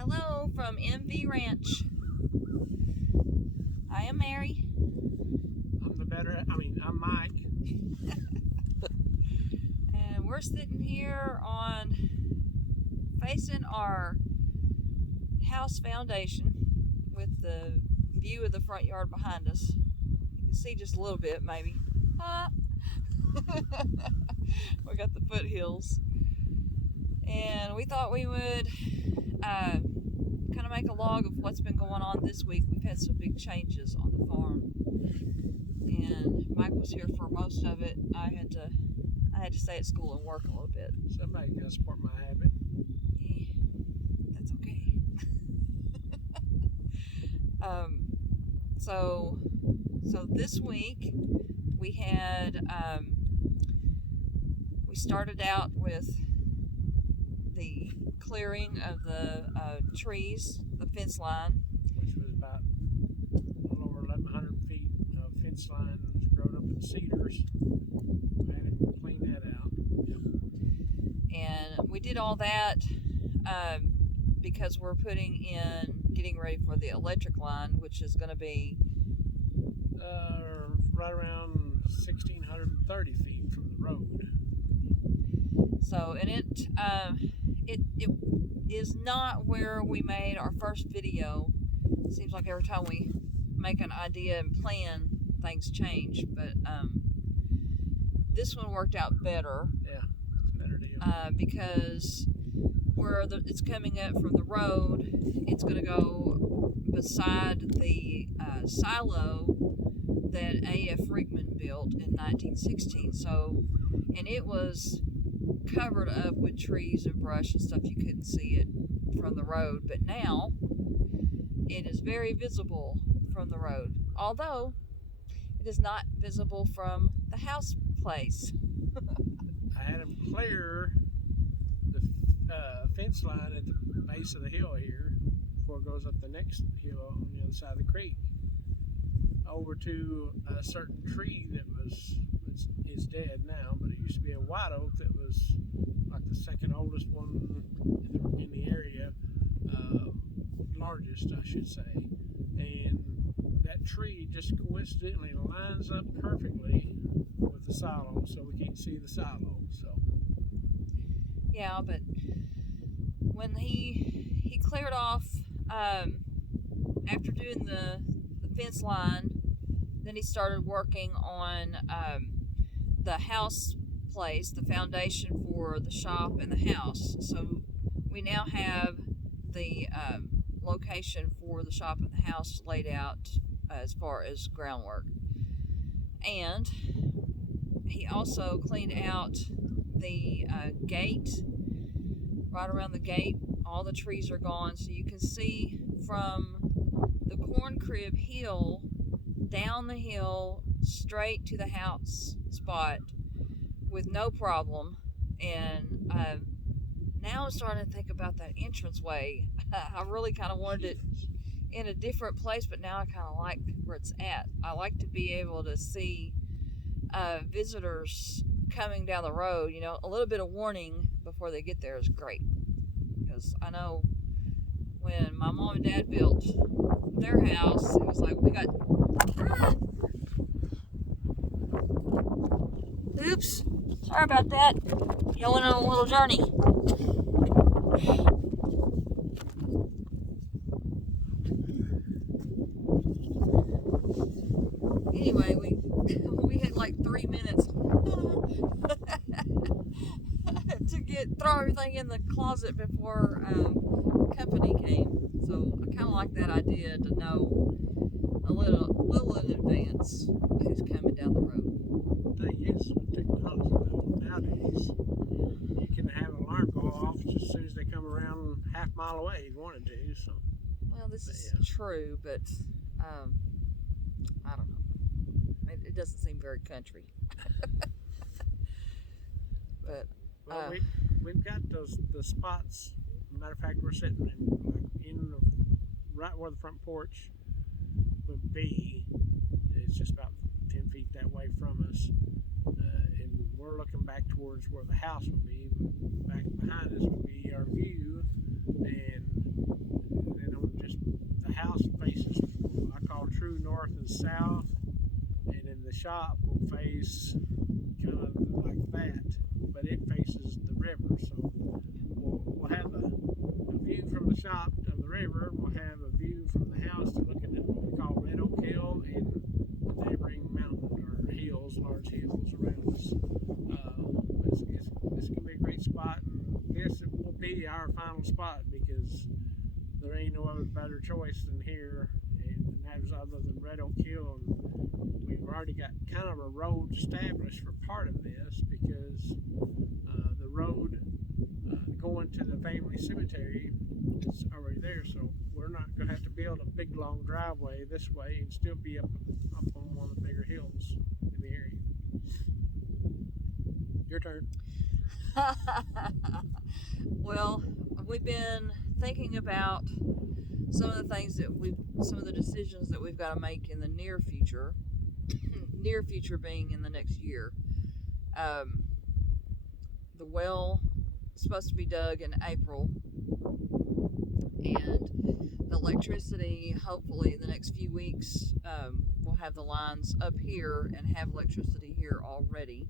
Hello from MV Ranch. I am Mary. I'm Mike. And we're sitting here facing our house foundation with the view of the front yard behind us. You can see just a little bit, maybe. We got the foothills. And we thought we would kind of make a log of what's been going on this week. We've had some big changes on the farm. And Mike was here for most of it. I had to stay at school and work a little bit. Somebody got to support my habit. Yeah, that's okay. So this week we had we started out with the clearing of the trees, the fence line, Which was about a little over 1,100 feet of fence line was grown up in cedars. I had him clean that out. and we did all that because we're getting ready for the electric line, which is going to be Right around 1,630 feet from the road. so, and it is not where we made our first video. It seems like every time we make an idea and plan, things change, but this one worked out better. Yeah, it's a better deal. Because where it's coming up from the road, it's going to go beside the silo that A.F. Rickman built in 1916. So, and it was covered up with trees and brush and stuff. You couldn't see it from the road, but now it is very visible from the road, although it is not visible from the house place. I had him clear the fence line at the base of the hill here before it goes up the next hill on the other side of the creek over to a certain tree that is dead now, but it used to be a white oak that was like the second oldest one in the area, largest I should say, and that tree just coincidentally lines up perfectly with the silo, so we can't see the silo. So Yeah, but when he cleared off after doing the fence line, then he started working on the house place, the foundation for the shop and the house. So we now have the location for the shop and the house laid out as far as groundwork. And he also cleaned out the gate, right around the gate. All the trees are gone, so you can see from the corn crib hill down the hill straight to the house spot with no problem. And now I'm starting to think about that entranceway. I really kind of wanted it in a different place, but now I kind of like where it's at. I like to be able to see visitors coming down the road. You know, a little bit of warning before they get there is great, because I know when my mom and dad built their house, it was like we got oops, sorry about that, going on a little journey. Anyway, we had like 3 minutes to throw everything in the closet before company came. So I kind of like that idea to know a little in advance who's coming down the road. the thing is, with technology though, nowadays you can have an alarm go off just as soon as they come around half a mile away if you wanted to. So Well, this is true, but I don't know. It doesn't seem very country. But well, we've got the spots. Matter of fact, we're sitting right where the front porch would be. It's just about 10 feet that way from us, and we're looking back towards where the house would be. Back behind us would be our view, and north and south, and then the shop will face kind of like that, but it faces the river. So we'll have a view from the shop of the river, and we'll have a view from the house to looking at what we call Red Oak Hill and the neighboring mountain or hills, large hills around us. It's going to be a great spot, and this will be our final spot because there ain't no other better choice than here, and that was other than Red Oak Hill. And we've already got kind of a road established for part of this because the road going to the family cemetery is already there, so we're not going to have to build a big long driveway this way and still be up on one of the bigger hills in the area. Your turn. Well, we've been thinking about some of the decisions that we've got to make in the near future. Near future being in the next year. The well is supposed to be dug in April, and the electricity, hopefully in the next few weeks, we'll have the lines up here and have electricity here already.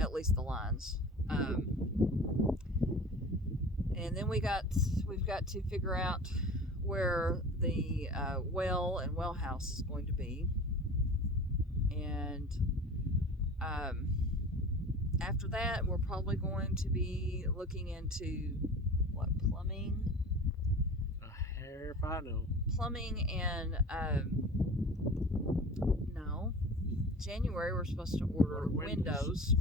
At least the lines. And then we've got to figure out where the well and well house is going to be. And after that, we're probably going to be looking into plumbing. If I know. Plumbing and no. January we're supposed to order windows.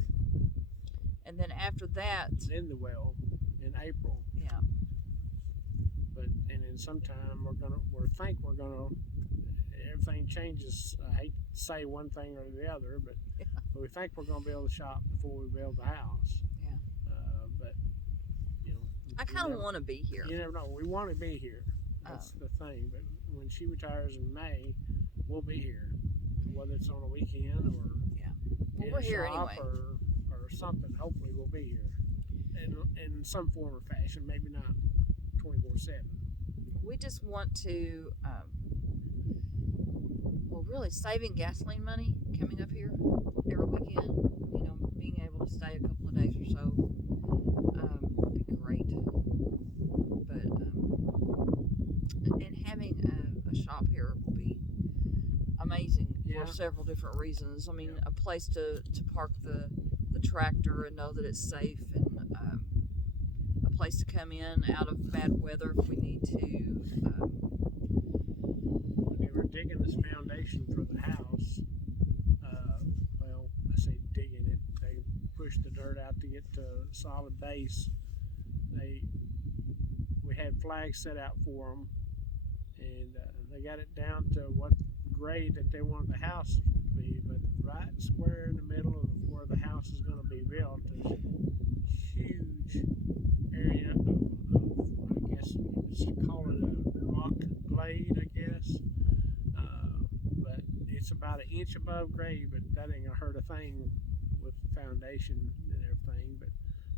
And then after that, in the well in April. Yeah. And then sometime everything changes. I hate to say one thing or the other, but we think we're gonna build the shop before we build the house. Yeah. But I kind of want to be here. You never know. We want to be here. That's the thing. But when she retires in May, we'll be here, whether it's on a weekend or we're here anyway. Or something. Hopefully we'll be here in some form or fashion, maybe not 24/7. We just want to really saving gasoline money coming up here every weekend, being able to stay a couple of days or so would be great. But and having a shop here will be amazing for several different reasons. I mean, a place to park the tractor and know that it's safe, and a place to come in out of bad weather if we need to. When they were digging this foundation for the house, I say digging it, they pushed the dirt out to get to a solid base. We had flags set out for them, and they got it down to what grade that they wanted the house to be, but right square in the middle of where the house is going to be built, there's a huge area of I guess you just call it a rock glade, I guess. But it's about an inch above grade, but that ain't gonna hurt a thing with the foundation and everything.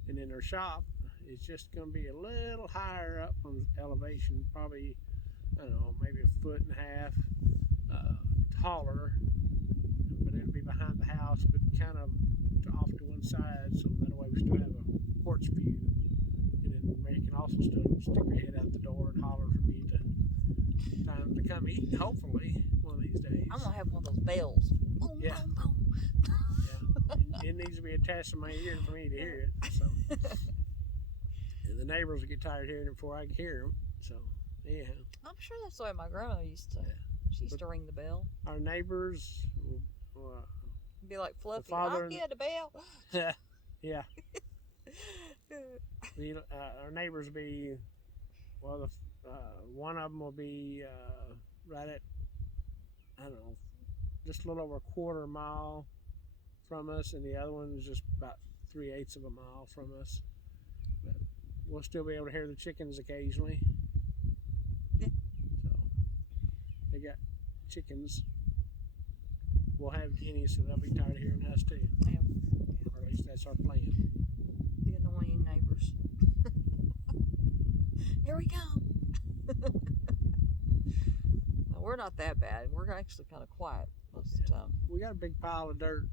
And then our shop is just gonna be a little higher up on elevation, probably, I don't know, maybe 1.5 feet taller, but it'll be behind the house, but kind of off to one side, so that way we still have a porch view. And then Mary can also still stick her head out the door and holler for me time to come eat, hopefully, one of these days. I'm gonna have one of those bells. Boom, Yeah. boom, boom. Yeah. It needs to be attached to my ear for me to hear it. So, and the neighbors will get tired of hearing it before I can hear them. So, yeah. I'm sure that's the way my grandma used to. She used to ring the bell. Our neighbors, Be like Fluffy. father I'll get the bell. yeah. Our neighbors be, one of them will be right at, I don't know, just a little over a quarter mile from us, and the other one is just about 3/8 of a mile from us. But we'll still be able to hear the chickens occasionally. Yeah. So they got chickens. We'll have guineas, so they'll be tired of hearing us too. Yeah. Or at least that's our plan. The annoying neighbors. Here we come. we're not that bad. We're actually kind of quiet most of the time. We got a big pile of dirt,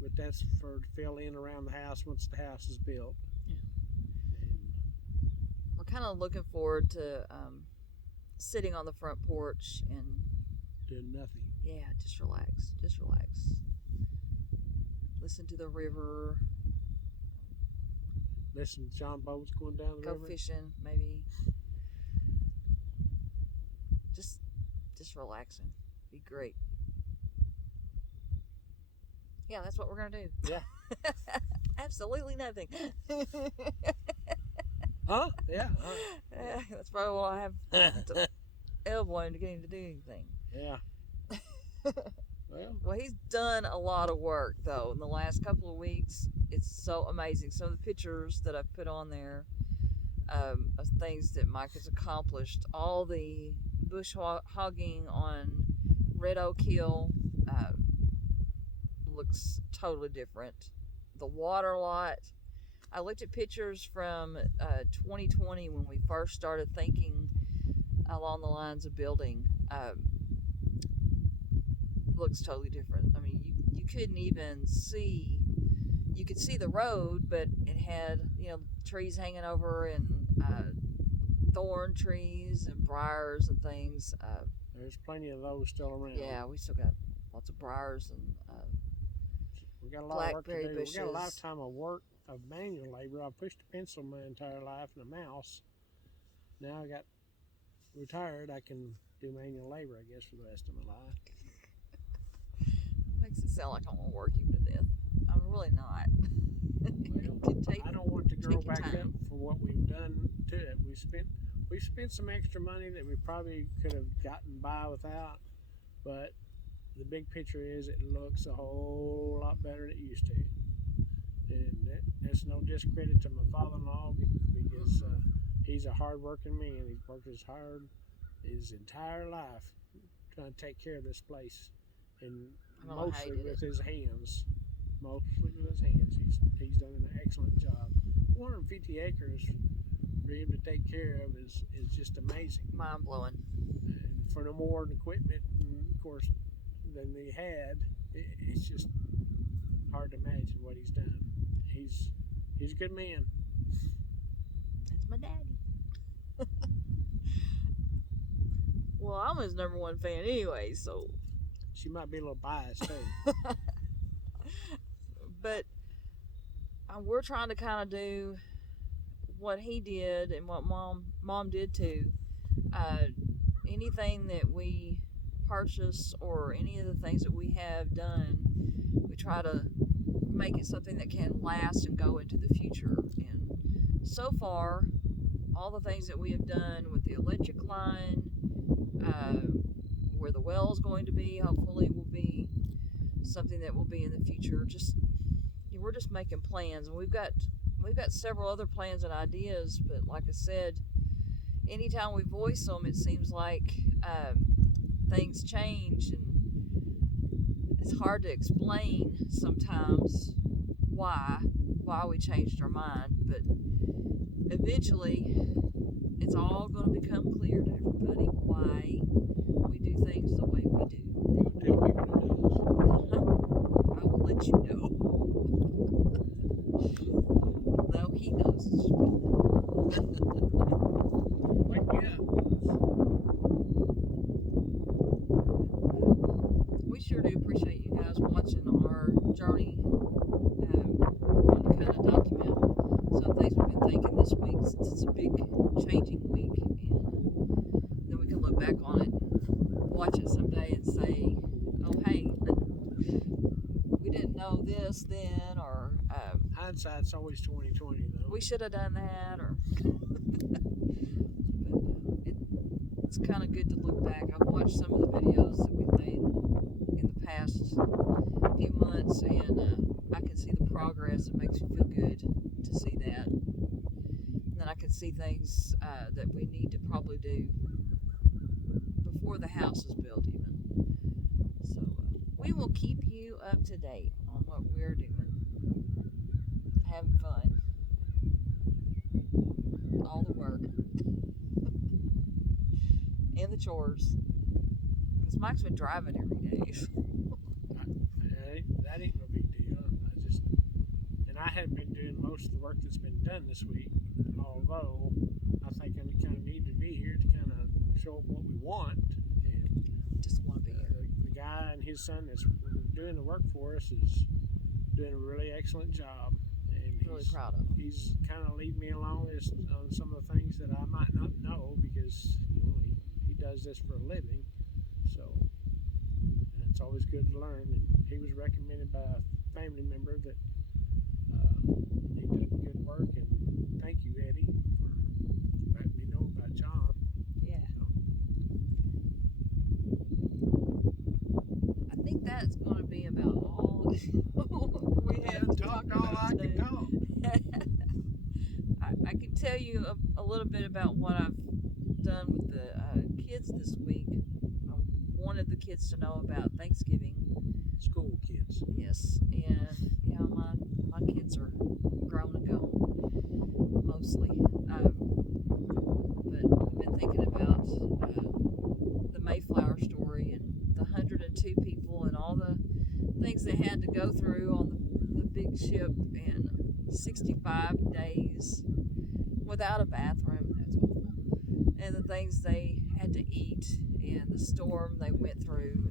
but that's for to fill in around the house once the house is built. Yeah. And We're kind of looking forward to sitting on the front porch and doing nothing. yeah, just relax. Just relax. Listen to the river. Listen to John boats going down the Go river. fishing, maybe. Just relaxing. Be great. Yeah, that's what we're gonna do. Yeah. Absolutely nothing. Huh? Yeah. Yeah, that's probably what I have to elbow him to get him to do anything. Yeah. Well, Well, he's done a lot of work though in the last couple of weeks. It's so amazing. Some of the pictures that I've put on there of things that Mike has accomplished. All the bush hogging on Red Oak Hill looks totally different. The water lot. I looked at pictures from 2020 when we first started thinking along the lines of building. Looks totally different. I mean, you couldn't even see. You could see the road, but it had trees hanging over and thorn trees and briars and things. there's plenty of those still around. Yeah, we still got lots of briars and We got a lot of work to blackberry do. We got a bushes. lifetime of work of manual labor. I pushed a pencil my entire life and a mouse. Now I got retired. I can do manual labor, I guess, for the rest of my life. makes it sound like I want to work you to death. I'm really not. It could take- I don't want to grow take your back time. up for what we've done to it. We spent some extra money that we probably could have gotten by without, but the big picture is it looks a whole lot better than it used to. And that's no discredit to my father-in-law because he's a hard-working man. He's worked as hard his entire life trying to take care of this place, and I don't know how he mostly did with it. his hands. Mostly with his hands, he's done an excellent job. 450 acres for him to take care of is just amazing. Mind blowing. And for no more equipment, and of course, than they had, it's just hard to imagine what he's done. He's a good man. That's my daddy. Well, I'm his number one fan anyway, so. She might be a little biased too. But we're trying to kind of do what he did and what mom did too. Anything that we purchase or any of the things that we have done, we try to make it something that can last and go into the future. And so far, all the things that we have done with the electric line, where the well is going to be, hopefully will be something that will be in the future. We're just making plans, and we've got several other plans and ideas, but like I said, anytime we voice them, it seems like things change, and it's hard to explain sometimes why we changed our mind, but eventually it's all going to become clear to everybody why we do things the way we do. You tell people it does. I will let you know. No, he knows. Wake me up. We sure do appreciate you guys watching our journey. Want to kind of document some things we've been thinking this week, since it's a big changing week, and then we can look back on it, watch it someday, and say, "Oh, hey, we didn't know this then," or Hindsight's always 20/20, though. we should have done that, or it's kind of good to look back. I've watched some of the videos that we've made in the past few months, and I can see the progress. It makes me feel good to see that. And then I can see things that we need to probably do before the house is built, even. So we will keep you up to date on what we're doing. Having fun. All the work. And the chores. Because Mike's been driving every day. That ain't no big deal. And I haven't been doing most of the work that's been done this week, although I think I kind of need to be here to kind of show them what we want. And Just want to be here. the guy and his son that's doing the work for us is doing a really excellent job. And Really proud of him. he's kind of leading me along on some of the things that I might not know because he does this for a living. So and it's always good to learn. And he was recommended by a family member that he did good work. And thank you, Eddie, for letting me know about John. Yeah. I think that's going to be about all we have to talk all about I can today. talk. I can tell you a little bit about what I've done with the kids this week. I wanted the kids to know about Thanksgiving. School kids. Yes, and yeah, my kids are grown and gone, mostly. But I've been thinking about the Mayflower story and the 102 people and all the things they had to go through on the big ship and 65 days without a bathroom. That's awful. And the things they had to eat and the storm they went through.